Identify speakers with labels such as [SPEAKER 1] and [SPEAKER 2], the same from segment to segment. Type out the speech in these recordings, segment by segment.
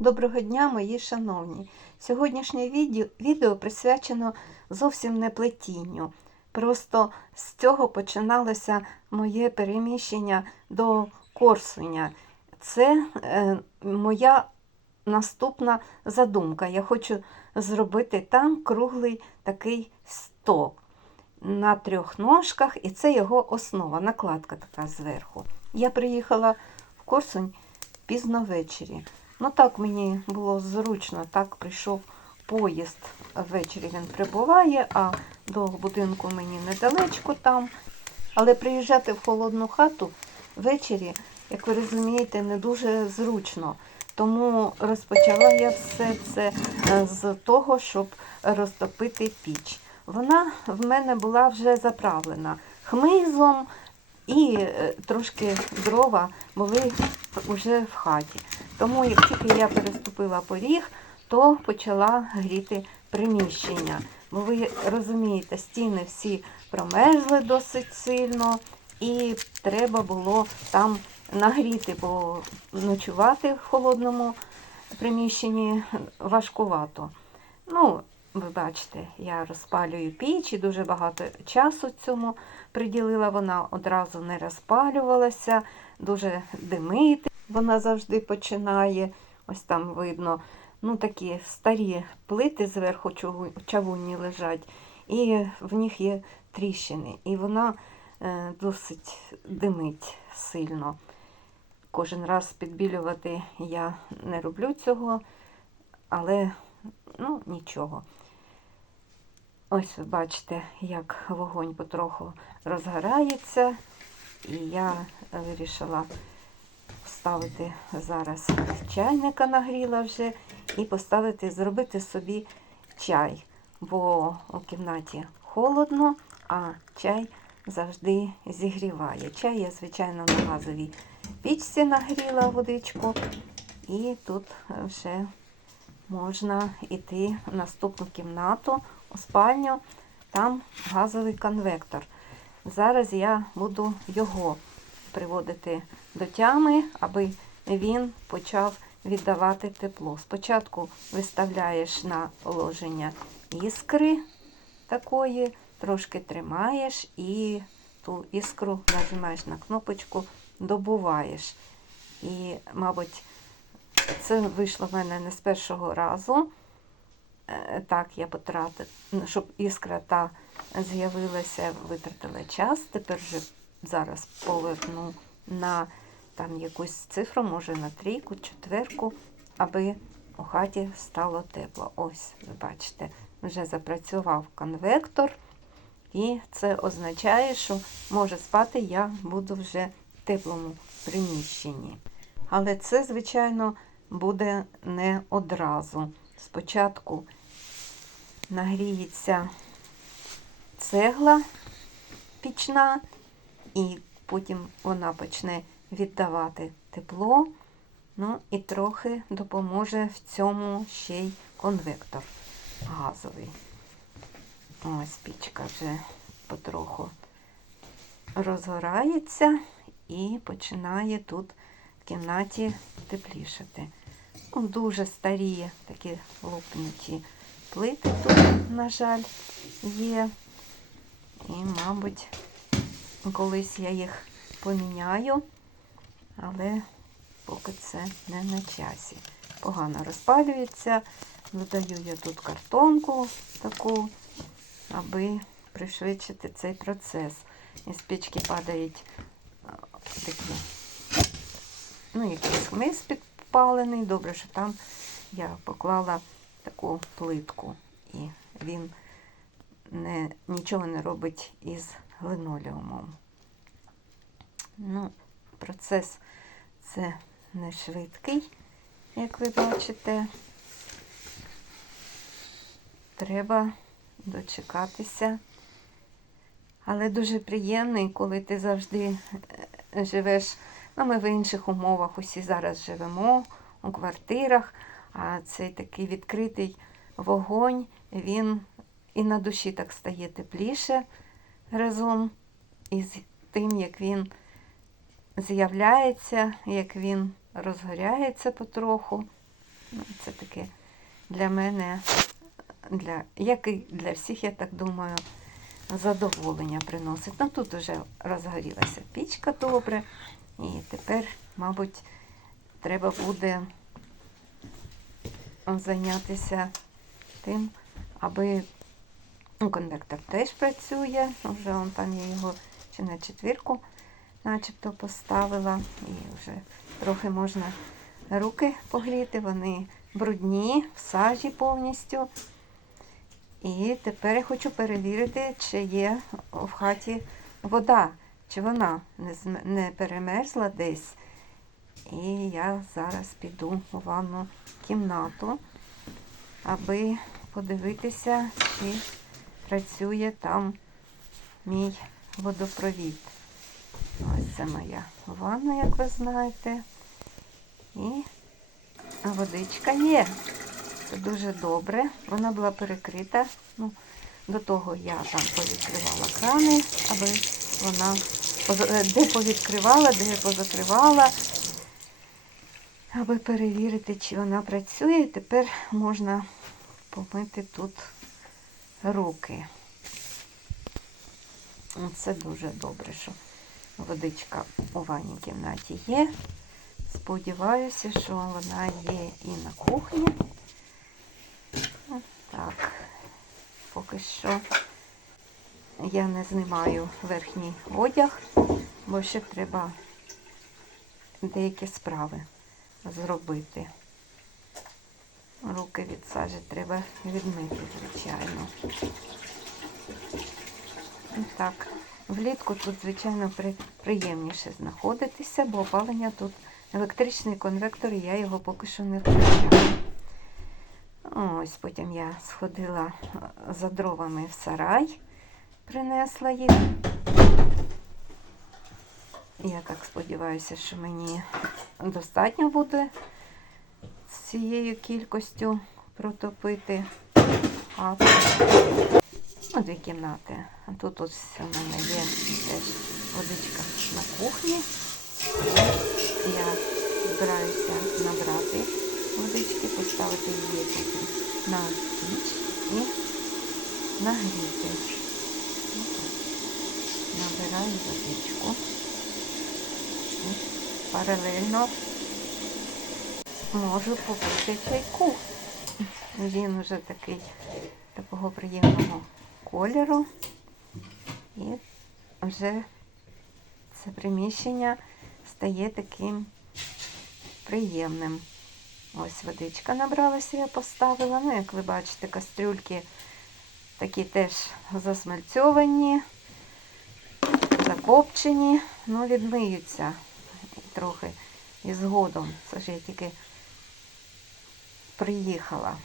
[SPEAKER 1] Доброго дня, мої шановні! Сьогоднішнє відео, присвячено зовсім не плетінню. Просто з цього починалося моє переміщення до Корсуня. Це е, моя наступна задумка. Я хочу зробити там круглий такий стол на трьох ножках, і це його основа, накладка така зверху. Я приїхала в Корсунь пізно ввечері. Ну так мені було зручно, так прийшов поїзд. Ввечері він прибуває, а до будинку мені недалечко там. Але приїжджати в холодну хату ввечері, як ви розумієте, не дуже зручно. Тому розпочала я все це е, з того, щоб розтопити піч. Вона в мене була вже заправлена хмизом і е, трошки дрова були вже в хаті. Тому як тільки я переступила поріг, то почала гріти приміщення. Бо ви розумієте, стіни всі промерзли досить сильно, і треба було там нагріти, бо ночувати в холодному приміщенні важкувато. Ну, ви бачите, я розпалюю піч і дуже багато часу цьому приділила. Вона одразу не розпалювалася, дуже димити. Вона завжди починає, ось там видно, ну такі старі плити зверху чавунні лежать, і в них є тріщини. І вона е, досить димить сильно. Кожен раз підбілювати я не роблю цього, але ну нічого. Ось ви бачите, як вогонь потроху розгорається, і я вирішила ставити зараз чайника нагріла вже і поставити, зробити собі чай, бо у кімнаті холодно, а чай завжди зігріває. Чай я, звичайно, на газовій пічці нагріла водичку, і тут вже можна йти в наступну кімнату, спальню, там газовий конвектор. Зараз я буду його приводити до тями, аби він почав віддавати тепло. Спочатку виставляєш на положення іскри такої, трошки тримаєш і ту іскру нажимаєш на кнопочку, добуваєш. І, мабуть, це вийшло в мене не з першого разу. Е, Так, я потратила, щоб іскра та з'явилася, витратила час. Тепер вже зараз поверну на там якусь цифру, може на трійку, четверку, аби у хаті стало тепло. Ось, ви бачите, вже запрацював конвектор, і це означає, що може спати я буду вже в теплому приміщенні. Але це, звичайно, буде не одразу. Спочатку нагріється цегла пічна, і потім вона почне віддавати тепло. Ну і трохи допоможе в цьому ще й конвектор газовий. Ось пічка вже потроху розгорається і починає тут в кімнаті теплішати. Дуже старі такі лопнуті плити тут, на жаль, є. І, мабуть, колись я їх поміняю, але поки це не на часі. Погано розпалюється. Додаю я тут картонку таку, аби пришвидшити цей процес. Із печки падають такі, ну, якийсь хмиз підпалений. Добре, що там я поклала таку плитку, і він не, нічого не робить із линолеумом. Ну, процес це не швидкий, як ви бачите. Треба дочекатися. Але дуже приємний, коли ти завжди е, живеш, ну ми в інших умовах усі зараз живемо у квартирах, а цей такий відкритий вогонь, він і на душі так стає тепліше разом із тим, як він з'являється, як він розгоряється потроху. Ну, це таке для мене, для, як і для всіх, я так думаю, задоволення приносить. Ну тут вже розгорілася пічка добре. І тепер, мабуть, треба буде зайнятися тим, аби ну, конвектор теж працює. Вже он там я його чи на четвірку начебто поставила. І вже трохи можна руки погріти, вони брудні, в сажі повністю. І тепер я хочу перевірити, чи є в хаті вода, чи вона не перемерзла десь. І я зараз піду у ванну кімнату, аби подивитися, чи працює там мій водопровід. Ось це моя ванна, як ви знаєте. І водичка є. Це дуже добре. Вона була перекрита. Ну, до того я там повідкривала крани, аби вона е, де повідкривала, де позакривала, аби перевірити, чи вона працює. Тепер можна помити тут руки. Ну, Це дуже добре, що водичка у ванній кімнаті є. Сподіваюся, що вона є і на кухні. Так, поки що я не знімаю верхній одяг, бо ще треба деякі справи зробити. Руки від сажі треба відмити, звичайно. Ну, Так, влітку тут, звичайно, приємніше знаходитися, бо опалення тут електричний конвектор, і я його поки що не включаю. Ось потім я сходила е, за дровами в сарай, принесла їх. Я так сподіваюся, що мені достатньо буде з цією кількістю протопити хату. Ну, дві кімнати. А тут ось у мене є теж водичка на кухні. Я збираюся набрати водички, поставити її потім на піч і нагріти. Набираю водичку. Паралельно можу попити чайку. Він вже такий такого приємного кольору. І вже це приміщення стає таким приємним. Ось водичка набралася, я поставила. Ну, як ви бачите, кастрюльки такі теж засмальцьовані, закопчені, ну, відмиються трохи і згодом. Це ж я тільки приїхала.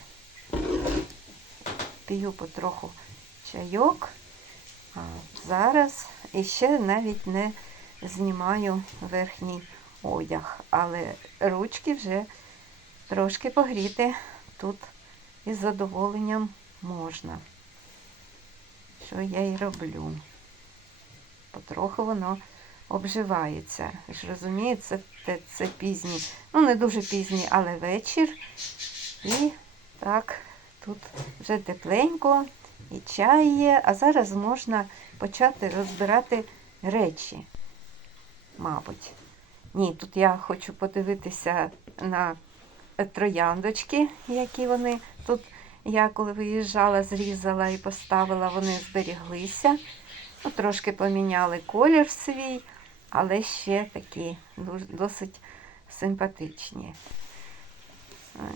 [SPEAKER 1] П'ю потроху чайок. А зараз і ще навіть не знімаю верхній одяг, але ручки вже трошки погріти тут із задоволенням можна. Що я і роблю. Потроху воно обживається. Ви ж розумієте, це, це, пізній, ну не дуже пізній, але вечір. І так, тут вже тепленько, і чай є, а зараз можна почати розбирати речі, мабуть. Ні, тут я хочу подивитися на трояндочки, які вони тут. Я коли виїжджала, зрізала і поставила, вони зберіглися. Ну, трошки поміняли колір свій, але ще такі досить симпатичні.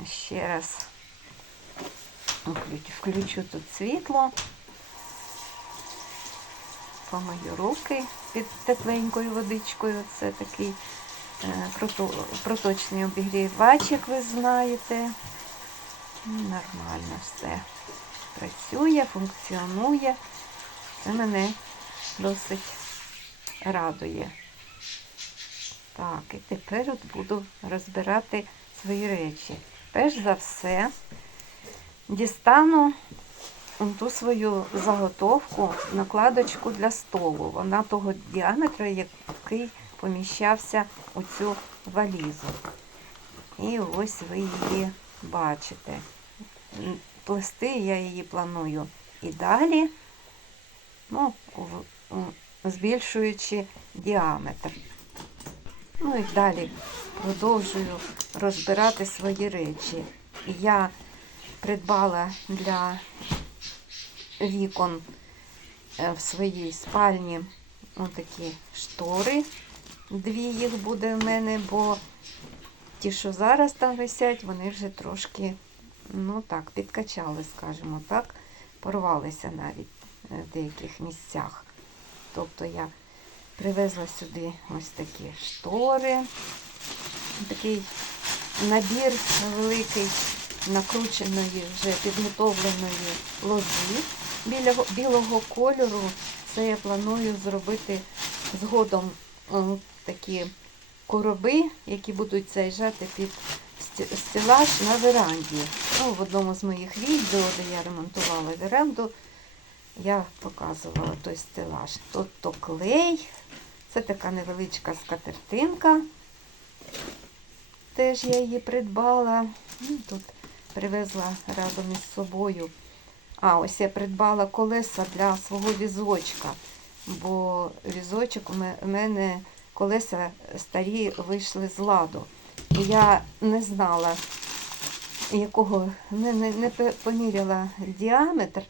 [SPEAKER 1] Ще раз включу, включу тут світло, помию руки під тепленькою водичкою. Це такий е, проточний обігрівач, як ви знаєте. Ну, Нормально все працює, функціонує. Це мене досить радує. Так, і тепер от буду розбирати свої речі. Перш за все, дістану ту свою заготовку, накладочку для столу. Вона того діаметру, який поміщався у цю валізу. І ось ви її бачите. Плести я її планую і далі, ну, збільшуючи діаметр. Ну і далі продовжую розбирати свої речі. Я придбала для вікон е, в своїй спальні отакі штори. Дві їх буде в мене, бо ті, що зараз там висять, вони вже трошки, ну так, підкачали, скажімо так, порвалися навіть е, в деяких місцях. Тобто я привезла сюди ось такі штори, такий набір великий накрученої, вже підготовленої лози білого, білого кольору. Це я планую зробити згодом такі короби, які будуть заїжджати під стелаж на веранді. Ну, в одному з моїх відео, де я ремонтувала веранду, я показувала той стелаж. Тут то клей, це така невеличка скатертинка. Теж я її придбала. Ну, Тут привезла разом із собою. А, ось я придбала колеса для свого візочка, бо візочок у мене колеса старі вийшли з ладу. І я не знала, якого не, не, не поміряла діаметр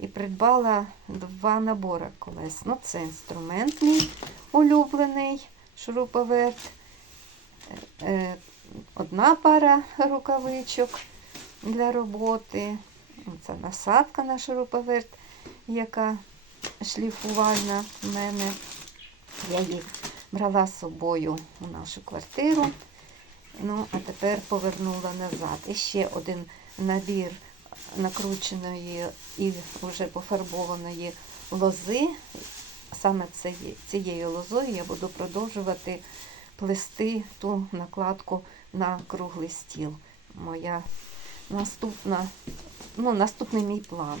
[SPEAKER 1] і придбала два набори колес. Ну, це інструмент мій улюблений шуруповерт. Е, Одна пара рукавичок для роботи. Це насадка на шуруповерт, яка шліфувальна в мене. Я її брала з собою у нашу квартиру. Ну, а тепер повернула назад. І ще один набір накрученої і вже пофарбованої лози. Саме цією, лозою я буду продовжувати плести ту накладку на круглий стіл. Моя наступна, ну, наступний мій план.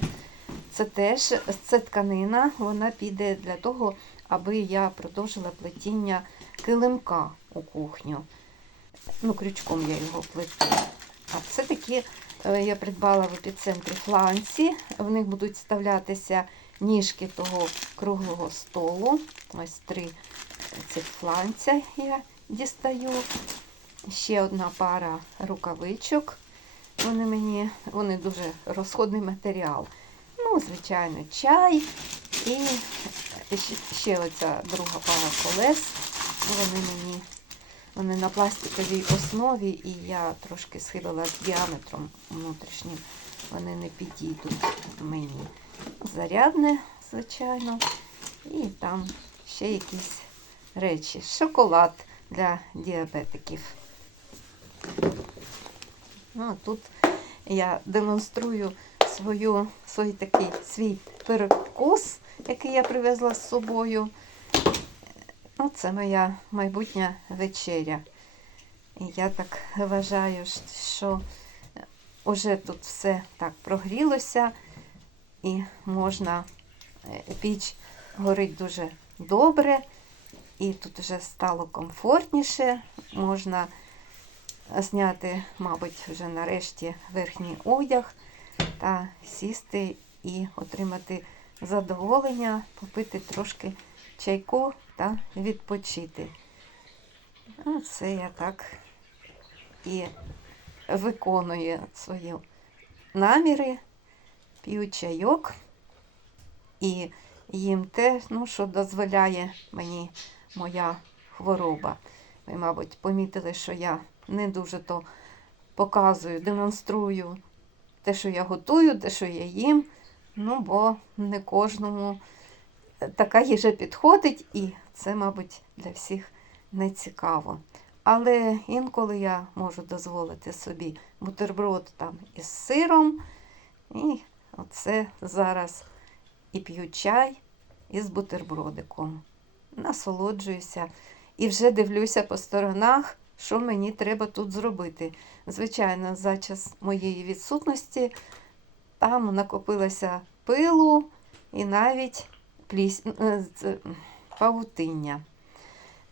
[SPEAKER 1] Це теж це тканина, вона піде для того, аби я продовжила плетіння килимка у кухню. Ну, крючком я його плету. А це такі е, я придбала в епіцентрі фланці. В них будуть вставлятися ніжки того круглого столу. Ось три цих фланця я дістаю. Ще одна пара рукавичок. Вони мені, вони дуже розходний матеріал. Ну, звичайно, чай і ще оця друга пара колес. Вони мені вони на пластиковій основі, і я трошки схилила з діаметром внутрішнім. Вони не підійдуть мені. Зарядне, звичайно, і там ще якісь речі. Шоколад для діабетиків. Ну, а тут я демонструю свою, свій такий свій перекус, який я привезла з собою. Ну, це моя майбутня вечеря. І я так вважаю, що вже тут все так прогрілося і можна е, піч горить дуже добре, і тут вже стало комфортніше. Можна зняти, мабуть, вже нарешті верхній одяг та сісти і отримати задоволення, попити трошки чайку та відпочити. Ну, це я так і виконую свої наміри, п'ю чайок і їм те, ну, що дозволяє мені моя хвороба. Ви, мабуть, помітили, що я не дуже то показую, демонструю те, що я готую, те, що я їм. Ну, бо не кожному така їжа підходить, і це, мабуть, для всіх не цікаво. Але інколи я можу дозволити собі бутерброд там із сиром. І оце зараз і п'ю чай із бутербродиком. Насолоджуюся і вже дивлюся по сторонах, що мені треба тут зробити. Звичайно, за час моєї відсутності там накопилося пилу і навіть пліс... е, павутиння.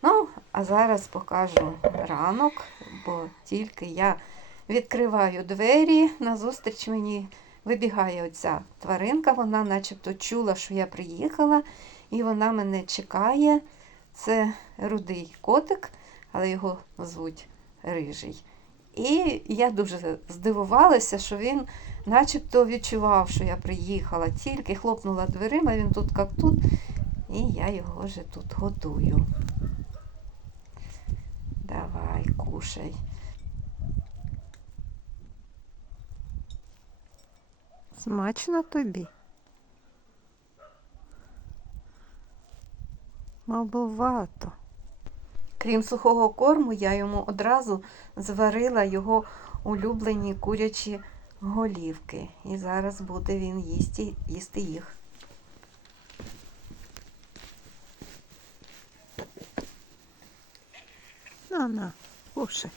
[SPEAKER 1] Ну, а зараз покажу ранок, бо тільки я відкриваю двері, назустріч мені вибігає оця тваринка, вона начебто чула, що я приїхала, і вона мене чекає. Це рудий котик, але його звуть Рижий. І я дуже здивувалася, що він начебто відчував, що я приїхала, тільки хлопнула дверима, він тут як тут, і я його вже тут годую. Давай, кушай. Смачно тобі? Маловато. Крім сухого корму, я йому одразу зварила його улюблені курячі голівки. І зараз буде він їсти, їсти їх. На, на, кушай.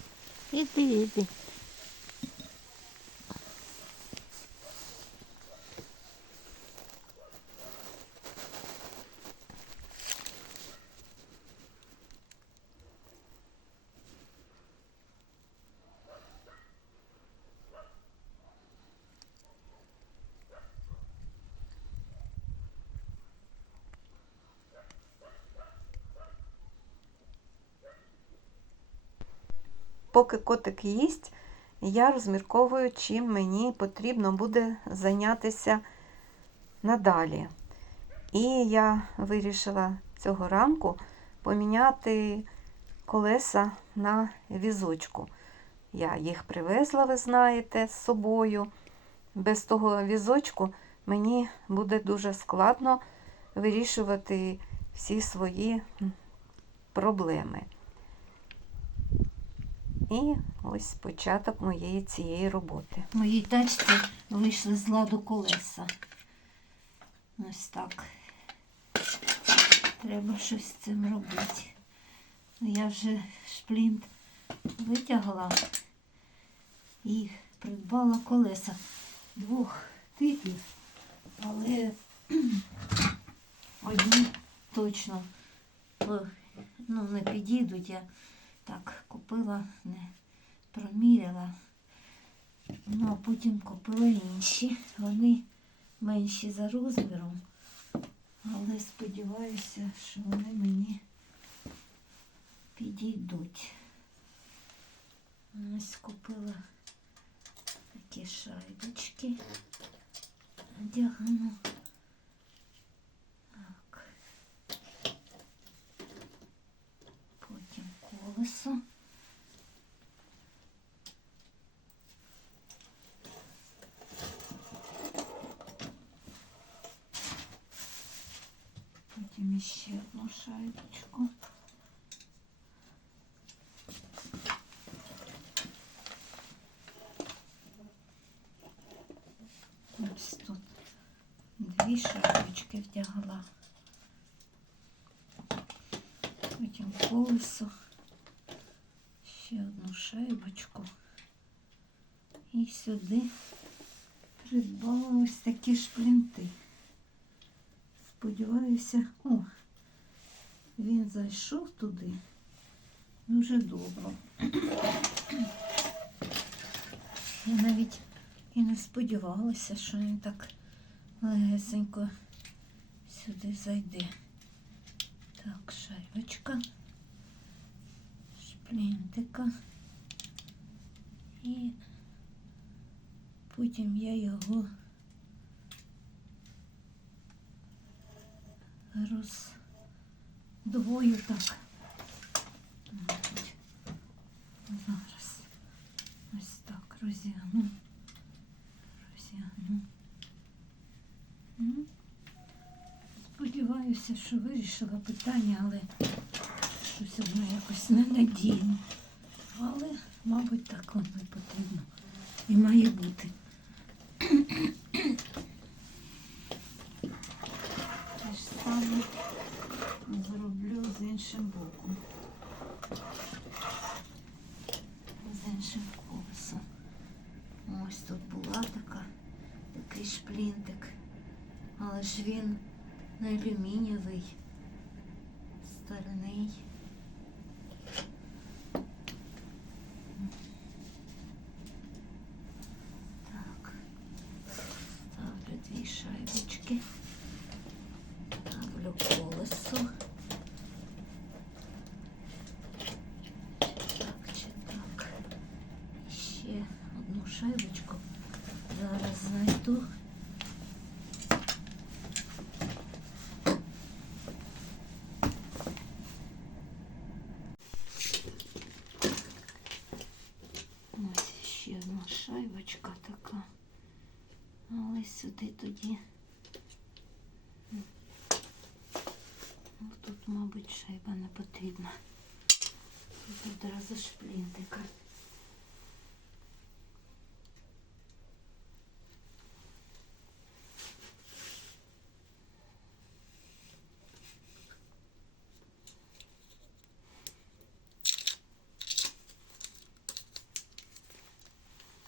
[SPEAKER 1] Іди, іди. Поки котик їсть, я розмірковую, чим мені потрібно буде зайнятися надалі. І я вирішила цього ранку поміняти колеса на візочку. Я їх привезла, ви знаєте, з собою. Без того візочку мені буде дуже складно вирішувати всі свої проблеми. І ось початок моєї цієї роботи.
[SPEAKER 2] Моїй тачці вийшли з ладу колеса. Ось так. Треба щось з цим робити. Я вже шплінт витягла і придбала колеса двох типів, але одні точно ну, не підійдуть. Я так купила, не проміряла. Ну, а потім купила інші. Вони менші за розміром. Але сподіваюся, що вони мені підійдуть. Ось купила такі шайбочки. Одягну. Так. Потім колесо. Потім шайбочку. Ось тут дві шайбочки вдягла. Потім колесо. Ще одну шайбочку. І сюди придбала ось такі шплінти. Сподіваюся, о, він зайшов туди дуже добре. Я навіть і не сподівалася, що він так легесенько сюди зайде. Так, шайбочка, шплінтика. І потім я його роздвою так. Зараз ось так розігну. Розігну. Сподіваюся, що вирішила питання, але щось воно якось ненадійно. Але, мабуть, так воно потрібно. І має бути. Те ж саме зроблю з іншим боком. З іншим колесом. Ось тут була така, такий шплінтик. Але ж він не алюмінієвий, стальний. шайбочку. Зараз знайду. Ось ще одна шайбочка така. Але сюди тоді. Тут, мабуть, шайба не потрібна. Тут одразу шплінтика.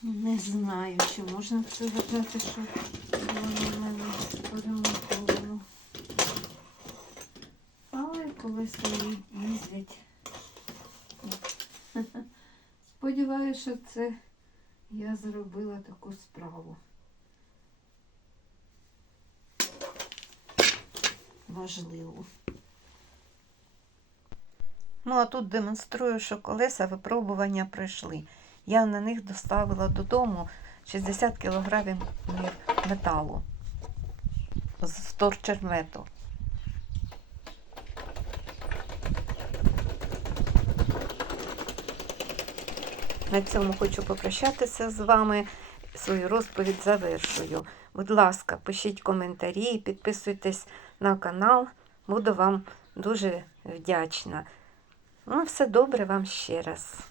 [SPEAKER 2] Не знаю, чи можна це вважати, що воно в мене поремонтовано. Але коли свої їздять. Сподіваюся, що це я зробила таку справу. Важливо.
[SPEAKER 1] Ну, а тут демонструю, що колеса випробування пройшли. Я на них доставила додому 60 кг металу з вторчермету. На цьому хочу попрощатися з вами. Свою розповідь завершую. Будь ласка, пишіть коментарі, підписуйтесь на канал. Буду вам дуже вдячна. Ну, все добре вам ще раз.